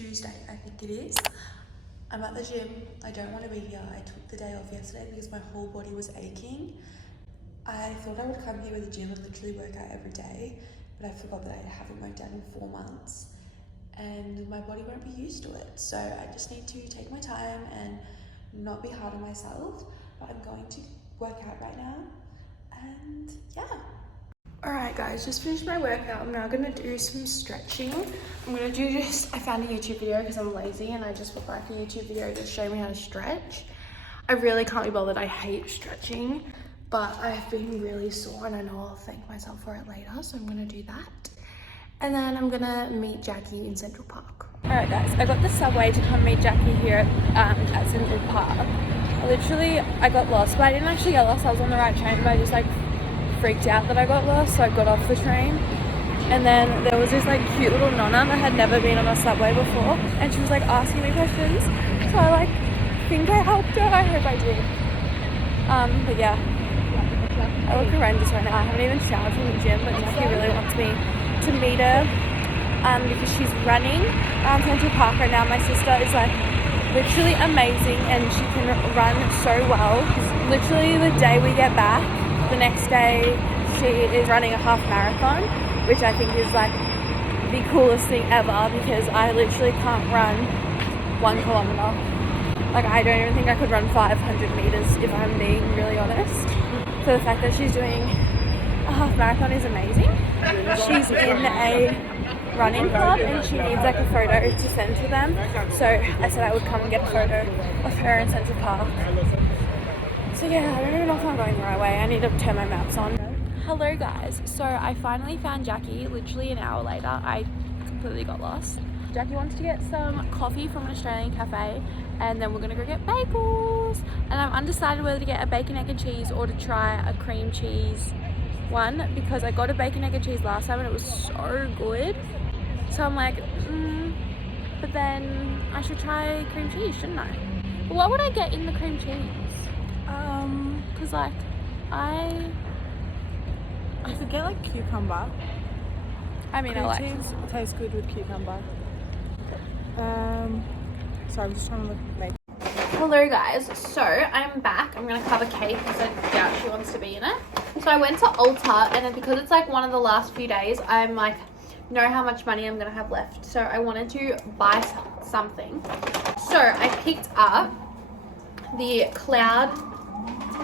Tuesday, I think it is. I'm at the gym. I don't want to be here. I took the day off yesterday because my whole body was aching. I thought I would come here with the gym and literally work out every day, but I forgot that I haven't worked out in 4 months and my body won't be used to it. So I just need to take my time and not be hard on myself, but I'm going to work out right now and yeah. Alright guys, just finished my workout. I'm now going to do some stretching. I'm going to do I found a YouTube video because I'm lazy and I just put back a YouTube video to show me how to stretch. I really can't be bothered. I hate stretching, but I've been really sore and I know I'll thank myself for it later, so I'm going to do that. And then I'm going to meet Jackie in Central Park. Alright guys, I got the subway to come meet Jackie here at Central Park. I got lost, but I didn't actually get lost. I was on the right train, but I just freaked out that I got lost, so I got off the train. And then there was this cute little nonna that had never been on a subway before, and she was asking me questions, so I think I helped her. I hope I did. But yeah, I look horrendous right now. I haven't even showered from the gym, but Jackie really wants me to meet her because she's running around Central Park right now. My sister is literally amazing and she can run so well. Literally the day we get back, the next day she is running a half marathon, which I think is the coolest thing ever because I literally can't run 1 kilometer. I don't even think I could run 500 meters if I'm being really honest. So the fact that she's doing a half marathon is amazing. She's in a running club and she needs a photo to send to them. So I said I would come and get a photo of her in Central Park. So yeah, I don't even know if I'm going the right way. I need to turn my maps on. Hello guys, so I finally found Jackie literally an hour later. I completely got lost. Jackie wants to get some coffee from an Australian cafe and then we're gonna go get bagels. And I'm undecided whether to get a bacon, egg and cheese or to try a cream cheese one because I got a bacon, egg and cheese last time and it was so good. So I'm but then I should try cream cheese, shouldn't I? But what would I get in the cream cheese? Cause I could get cucumber. I mean, cream cheese tastes good with cucumber. So I'm just trying to look. Hello guys, so I'm back. I'm gonna cover Kate because I doubt she wants to be in it. So I went to Ulta and because it's one of the last few days, I'm know how much money I'm gonna have left. So I wanted to buy something. So I picked up the Cloud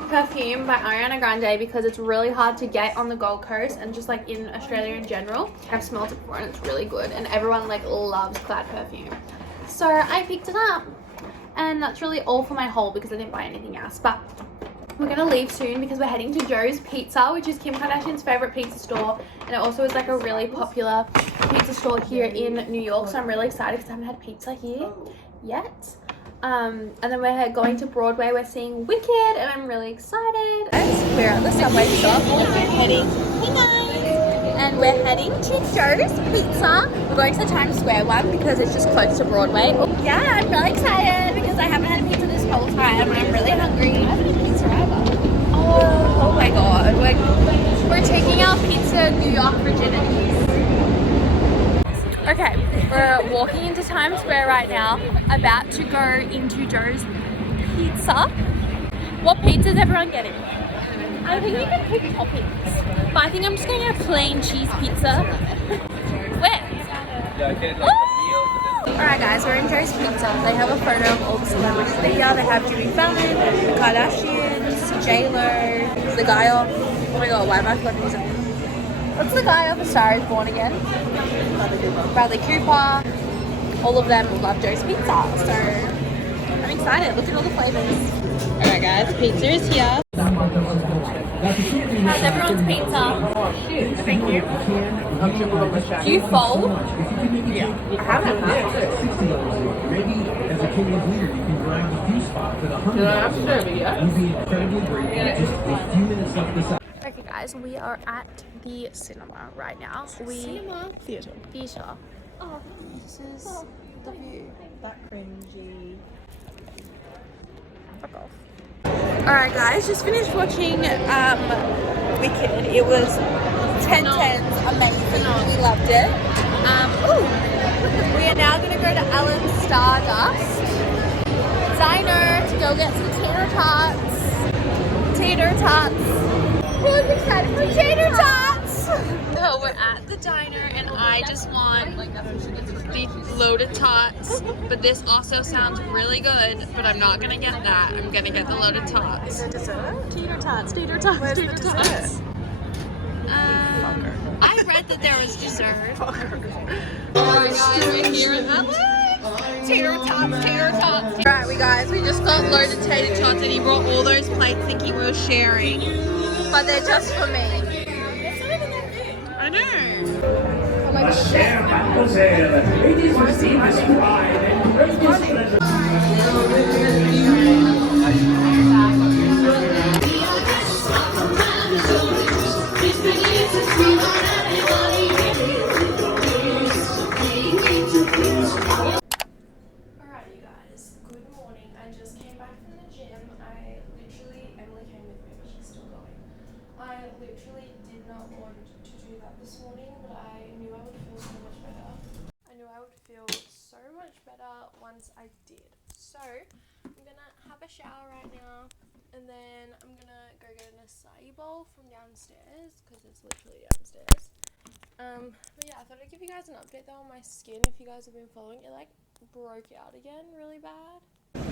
perfume by Ariana Grande because it's really hard to get on the Gold Coast and just in Australia in general. I've smelled it before and it's really good and everyone loves Cloud perfume. So I picked it up and that's really all for my haul because I didn't buy anything else. But we're gonna leave soon because we're heading to Joe's Pizza, which is Kim Kardashian's favorite pizza store, and it also is a really popular pizza store here in New York. So I'm really excited because I haven't had pizza here yet. And then we're going to Broadway. We're seeing Wicked, and I'm really excited. We're at the subway stop, and we're heading to Joe's Pizza. We're going to the Times Square one because it's just close to Broadway. Yeah, I'm really excited because I haven't had a pizza this whole time, and I'm really hungry. I haven't had pizza either. Oh my god, we're taking our pizza New York virginities. Okay, we're walking into Times Square right now, about to go into Joe's Pizza. What pizza is everyone getting? I think you can pick toppings, but I think I'm just getting a plain cheese pizza. Where? Alright guys, we're in Joe's Pizza. They have a photo of all the celebrities here. They have Jimmy Fallon, the Kardashians, J-Lo, the guy off, oh my god, why am I forgetting his name? What's the guy off A Star Is Born Again? Bradley Cooper. All of them love Joe's Pizza, so I'm excited. Look at all the flavors. Alright guys, pizza is here. How's everyone's pizza? Thank you. Do you fold? Yeah. I haven't had it. Did I have to serve it yet? Okay guys, we are at the cinema right now. Theatre. Oh, this is the view. That cringy. Fuck off. Alright guys, just finished watching Wicked. It was 10/10, amazing. We loved it. We are now going to go to Alan's Stardust Diner to go get some tater tots. Tater tots. Who's excited for tater tots? So we're at the diner and I just want the loaded tots, but this also sounds really good, but I'm not gonna get that. I'm gonna get the loaded tots. Dessert? Tater tots, tater tots, Where's tater the tots. dessert? I read that there was dessert. Alright guys, we're here at Alex. Tater tots, tater tots. Alright, we just got loaded tater tots and he brought all those plates thinking we were sharing. But they're just for me. I know. Oh my gosh. Mademoiselle, ladies receive this pride and greatest pleasure. Alright you guys, good morning. I just came back from the gym. Emily came with me, but she's still going. I literally did not want to do that this morning, but I knew I would feel so much better. Once I did. So, I'm gonna have a shower right now, and then I'm gonna go get an acai bowl from downstairs, because it's literally downstairs. But yeah, I thought I'd give you guys an update though on my skin. If you guys have been following, it like broke out again really bad.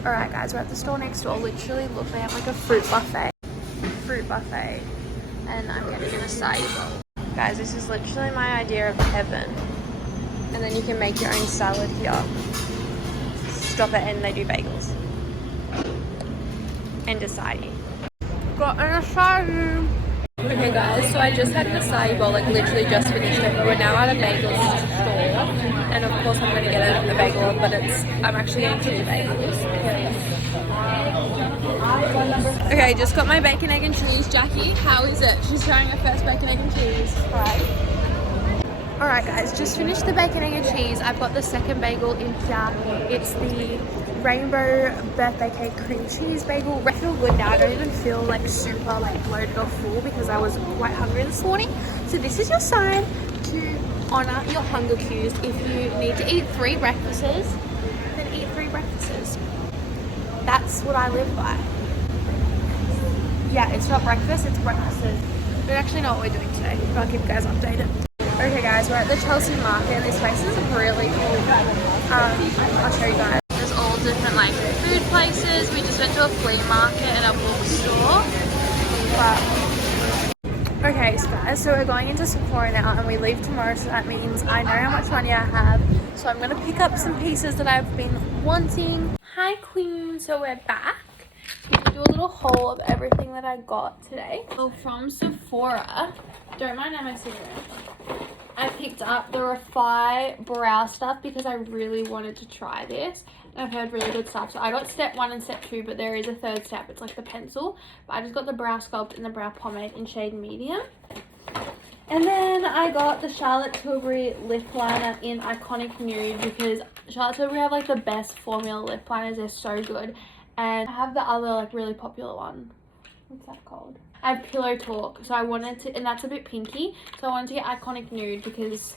Alright guys, we're at the store next door. Literally, look, they have like a fruit buffet. And I'm getting an acai bowl. Guys, this is literally my idea of heaven. And then you can make your own salad here. Stop it, and they do bagels. And acai. Got an acai. Okay guys, so I just had an acai bowl, like literally just finished it, but we're now at a bagel store. And of course I'm going to get a bagel, but I'm actually getting 2 bagels. Okay, just got my bacon, egg and cheese. Jackie, how is it? She's trying her first bacon, egg and cheese. Alright guys, just finished the bacon, egg and cheese. I've got the second bagel in here. It's the rainbow birthday cake cream cheese bagel. I feel good now. I don't even feel like super like bloated or full because I was quite hungry this morning. So this is your sign to honour your hunger cues. If you need to eat 3 breakfasts, then eat 3 breakfasts. That's what I live by. Yeah, it's not breakfast, it's breakfast. We don't actually know what we're doing today, but I'll keep you guys updated. Okay guys, we're at the Chelsea market. This place is really cool. I'll show you guys. There's all different like food places. We just went to a flea market and a bookstore. Okay so guys, so we're going into Sephora now and we leave tomorrow, so that means I know how much money I have. So I'm gonna pick up some pieces that I've been wanting. Hi queen, so we're back. I'm gonna do a little haul of everything that I got today. So from Sephora, don't mind my cigarette, I picked up the Refi brow stuff because I really wanted to try this. And I've heard really good stuff. So I got step 1 and step 2, but there is a third step. It's like the pencil. But I just got the brow sculpt and the brow pomade in shade medium. And then I got the Charlotte Tilbury lip liner in Iconic Nude because Charlotte Tilbury have like the best formula lip liners. They're so good. And I have the other like really popular one. What's that called? I have Pillow Talk, so I wanted to, and that's a bit pinky, so I wanted to get Iconic Nude because,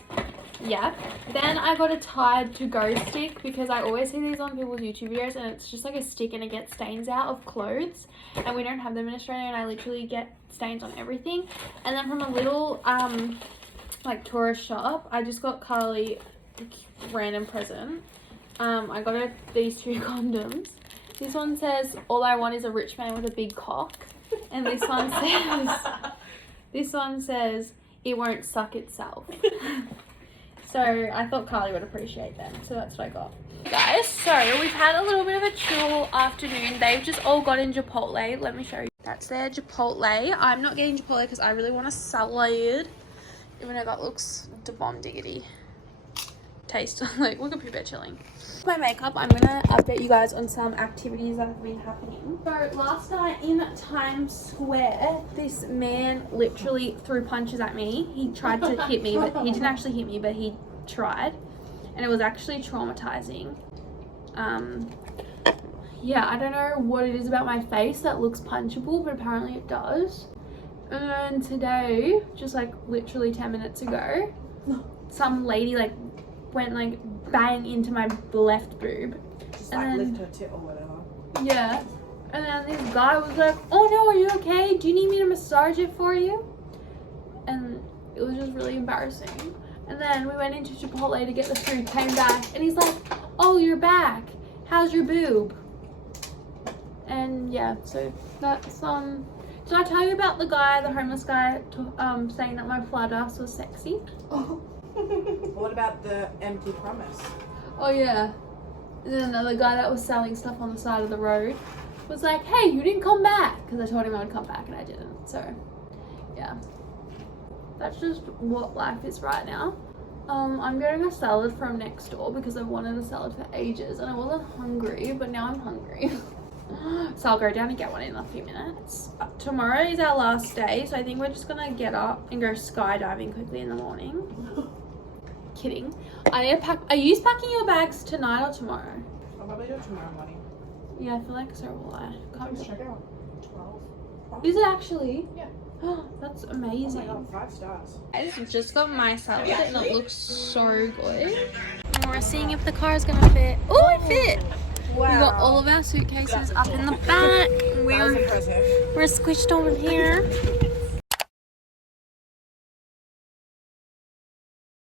yeah. Then I got a Tide to Go stick because I always see these on people's YouTube videos and it's just like a stick and it gets stains out of clothes, and we don't have them in Australia and I literally get stains on everything. And then from a little, like tourist shop, I just got Carly a random present. I got her these 2 condoms. This one says, all I want is a rich man with a big cock. And this one says, it won't suck itself. So I thought Carly would appreciate them. So that's what I got. Guys, so we've had a little bit of a chill afternoon. They've just all got in Chipotle. Let me show you. That's their Chipotle. I'm not getting Chipotle because I really want a salad. Even though that looks the bomb diggity. Taste. Like, look at people chilling. My makeup, I'm gonna update you guys on some activities that have been happening. So last night in Times Square, this man literally threw punches at me. He tried to hit me, but he didn't actually hit me, but he tried, and it was actually traumatizing. Yeah, I don't know what it is about my face that looks punchable, but apparently it does. And then today, just like literally 10 minutes ago, some lady like went like bang into my left boob. Just And like then- lift her tit or whatever. Yeah. And then this guy was like, oh no, are you okay? Do you need me to massage it for you? And it was just really embarrassing. And then we went into Chipotle to get the food, came back, and he's like, oh, you're back. How's your boob? And yeah, so that's, did I tell you about the guy, the homeless guy, saying that my flat ass was sexy? What about the empty promise? Oh yeah. And then another guy that was selling stuff on the side of the road was like, hey, you didn't come back. Because I told him I would come back and I didn't. So, yeah. That's just what life is right now. I'm getting a salad from next door because I wanted a salad for ages and I wasn't hungry, but now I'm hungry. So I'll go down and get one in a few minutes. Tomorrow is our last day, so I think we're just gonna get up and go skydiving quickly in the morning. Kidding. I need to pack. Are you packing your bags tonight or tomorrow? I'll probably do it tomorrow morning. Yeah, I feel like so will I. Let's check out 12. Is it actually? Yeah. That's Oh amazing. my god, 5 stars. I just got my salad and it looks so good. And we're seeing if the car is gonna fit. Oh, it fit! Wow. We got all of our suitcases up in the back. That was impressive. We're squished on here.